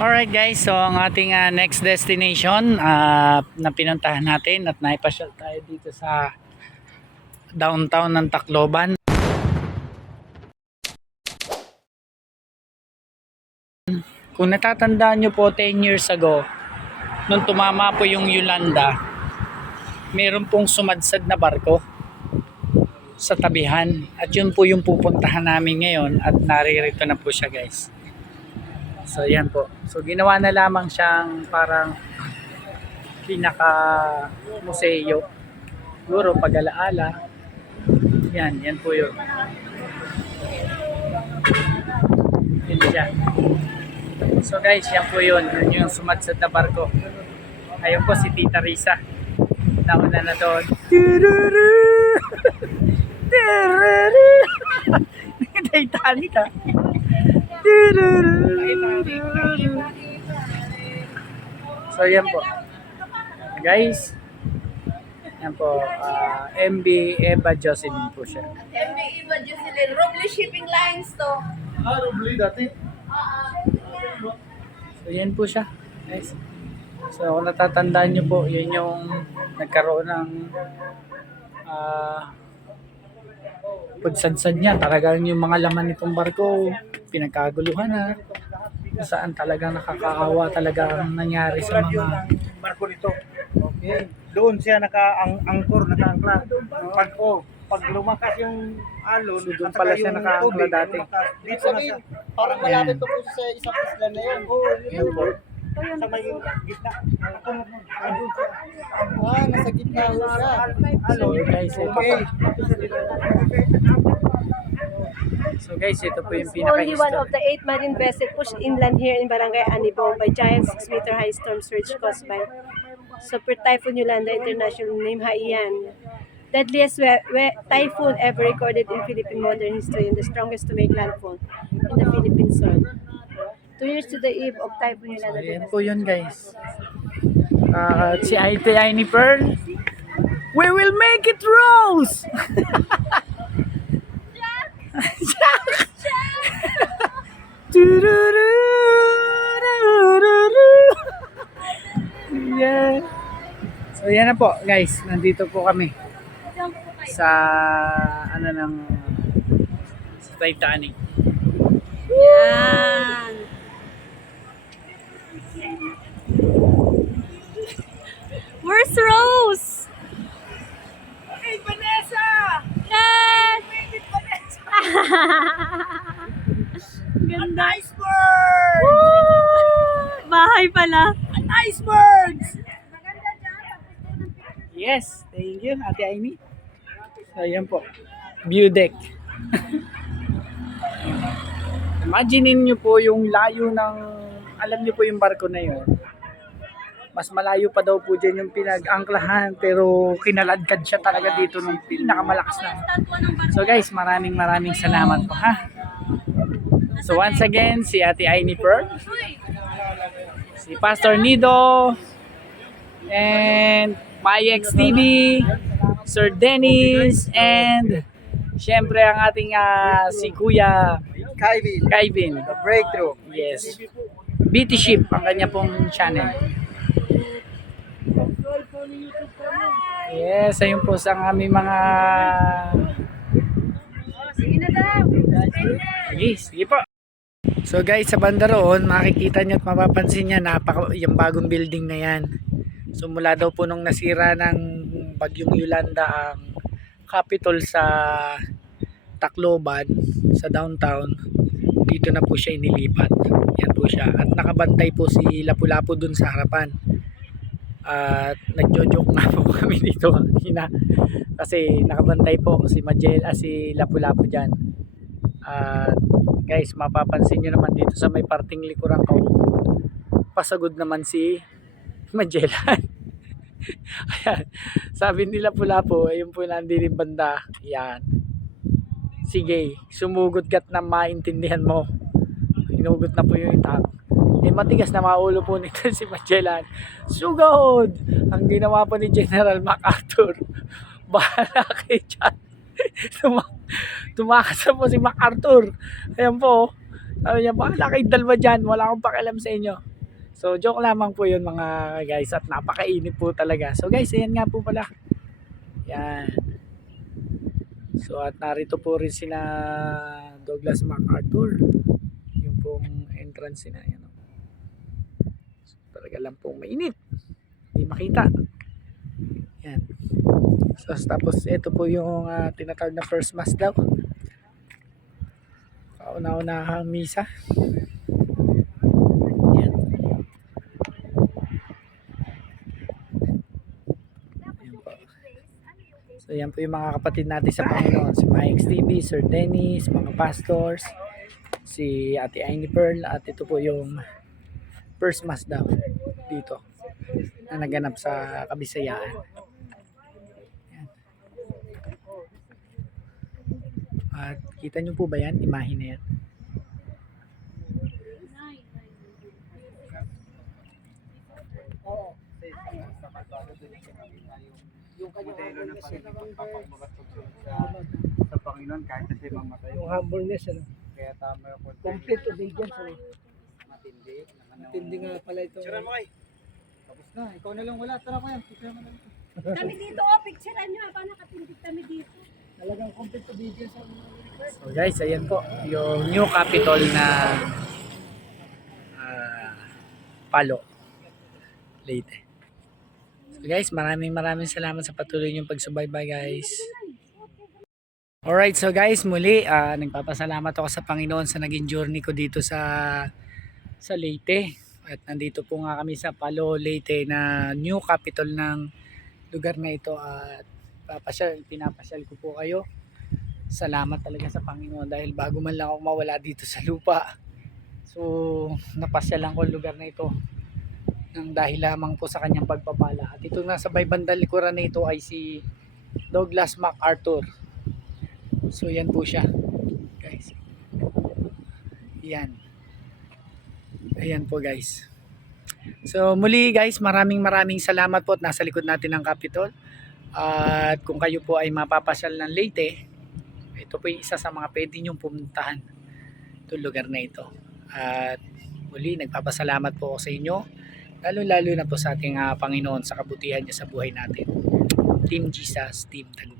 Alright guys, so ang ating next destination na pinuntahan natin at naipasyal tayo dito sa downtown ng Tacloban. Kung natatandaan nyo po 10 years ago, nung tumama po yung Yolanda, meron pong sumadsad na barko sa tabihan. At yun po yung pupuntahan namin ngayon at naririto na po siya guys. So yan po. So ginawa na lamang siyang parang pinaka museo. Siguro pag-alaala. Yan po yun. Yan siya. So guys, yan po yun. Yun yung sumadsad na barko. Ayun po si Tita Risa. Nauna na doon. Titanic ha. So yan po guys, yan po MB Eva Jocelyn po siya. MB Eva Jocelyn, Roble Shipping Lines to. Roble dati. So yan po siya guys. So kung natatandaan nyo po, yun yung nagkaroon ng pagsadsad niya. Talagang yung mga laman nitong barko pinagkaguluhan na saan talagang nakakaawa talaga ang nangyari sa mga Barko nito. Okay. Doon siya naka-angkor, naka-angkla. Pag lumakas yung alon, So, doon pala siya naka-angkla dati. Dito na siya. Parang malapit po sa isang isla na yun. Oo, yan po. sa may gitna. Andun siya. Nasa gitna ho siya. So guys, ito po. So guys, ito po yung Only one of pinaka-history. the 8 marine vessels pushed inland here in Barangay Anibong by giant 6-meter high storm surge caused by Super Typhoon Yolanda International named Haiyan. Deadliest typhoon ever recorded in Philippine modern history and the strongest to make landfall in the Philippine soil. 2 years to the eve of Typhoon Yolanda. Ayan po yun guys. Si Aini Pearl. We will make it, Rose! Jack! Yeah. So yan na po guys. Nandito po kami sa sa Titanic. Yan! Where's Rose? Hey Vanessa! Yes! An iceberg! Bahay pala. An iceberg! Yes, thank you, Ate Aini. So, yan po. View deck. Imaginin nyo po yung layo ng, alam nyo po yung barko na yun. Mas malayo pa daw po dyan yung pinag-angklahan, pero kinaladkad siya talaga dito nung pinakamalakas na. So guys, maraming salamat po ha. So once again, si Ate Aini Pearl, si Pastor Nido, and MyX TV, Sir Dennis, and syempre ang ating si Kuya Kaivin. The breakthrough. Yes. BT Ship ang kanya pong channel. Yes, ayun po sa aming mga sige po. So guys, sa banda roon, makikita nyo at mapapansin nyo yung bagong building na yan. So mula daw po nung nasira ng bagyong Yolanda ang capital sa Tacloban, sa downtown, dito na po siya inilipat. Yan po siya. At nakabantay po si Lapu-Lapu dun sa harapan. At nagjo-joke nga po kami dito kanina kasi nakabantay po si si Lapu-Lapu dyan. At guys, mapapansin nyo naman dito sa may parting likuran ko, pasagod naman si Magellan. Ayan, sabi nila Lapu-Lapu, ayun po nandirin banda. Yan, sige, sumugod kat na maintindihan mo. Hinugot na po yung itak. Matigas na maulo po nito si Magellan. Sugod! Ang ginawa po ni General MacArthur, bahala kayo dyan. Tumakas na po si MacArthur. Ayan po, sabi niya, bahala kayo dalawa dyan, wala akong pakialam sa inyo. So joke lamang po yun mga guys at napakainit po talaga. So guys, ayan nga po pala. Yan. So at narito po rin sila Douglas MacArthur. Yung pong entrance nila. Yan. So, talaga lang pong mainit. Hindi makita. Yan. So tapos ito po yung tinatawag na first mass daw. Kauna-unahang misa. Yan. Yan po. So yan po yung mga kapatid natin sa Panginoon. Si Mike Stevie, Sir Dennis, mga pastors, si Ate Aini Pearl, at ito po yung first mass daw dito na naganap sa Kabisayaan. Yan. At kita nyo po ba yan? Imahe na yan. Yung modelo ng pagpapagbabatog sa Panginoon kahit na siya mamatay. Yung humbleness, ano? Kaya tama yung Complete obedience, ano? matindi. Matindi nga pala ito. Sira mo kay. Tapos na, ikaw na lang wala. Tara ko yan. Picture mo na lang. Kami dito, oh, picturean nyo. Paano nakatindig kami dito? Talagang complete obedience ang So guys, ayan po yung new capital na Palo, Leyte. So guys, maraming salamat sa patuloy niyong pagsubaybay guys. Alright, so guys, muli nagpapasalamat ako sa Panginoon sa naging journey ko dito sa Leyte. At nandito po nga kami sa Palo, Leyte na new capital ng lugar na ito at pinapasyal ko po kayo. Salamat talaga sa Panginoon dahil bago man lang ako mawala dito sa lupa. So, napasyalan ko ang lugar na ito nang dahil lamang po sa kanyang pagpapala. At ito nasa bandang likuran na ito ay si Douglas MacArthur. So, yan po siya. Guys. Yan. Ayan po guys. So, muli guys, maraming salamat po at nasa likod natin ng Capitol. At kung kayo po ay mapapasyal ng Leyte, ito po yung isa sa mga pwede nyong pumuntahan itong lugar na ito. At muli nagpapasalamat po ako sa inyo, lalo na po sa ating Panginoon sa kabutihan niya sa buhay natin. Team Jesus, Team Tagumpay.